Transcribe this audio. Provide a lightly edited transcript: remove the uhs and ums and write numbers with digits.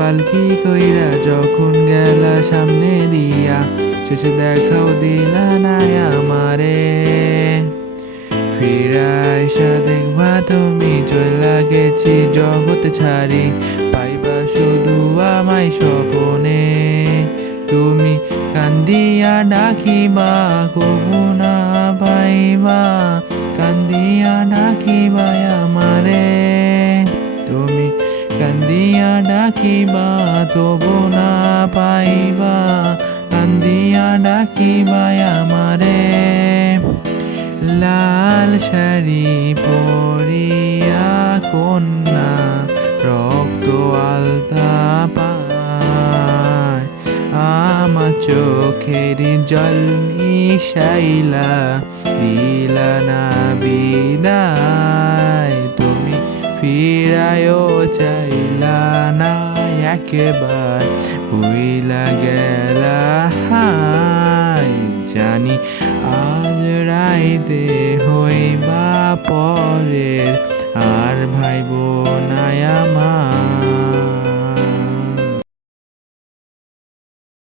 পালকি কইরা যখন গেলা সামনে দিয়া, শেষে দেখাও দিলা না আমারে। ফিরা আইসা দেখবা তুমি চইলা গেছি জগৎ ছাড়ি, পাইবা শুধু আমায় স্বপনে। তুমি কান্দিয়া ডাকিবা কবু না পাইবা, কান্দিয়া ডাকিবা আমারে। তুমি কান্দিয়া ডাকিবা তবু না পাইবা, কান্দিয়া ডাকিবা আমারে। লাল শাড়ি পরিয়া কন্যা রক্ত আলতা পায়, আমার চোখের জল মিশাইলা দিলা না বিদায়। তুমি ফিরায়ও চাইলা না একেবার, হইলা গেলা হায়। জানি আজ রাইতে হইবা পরের, আর ভাইব না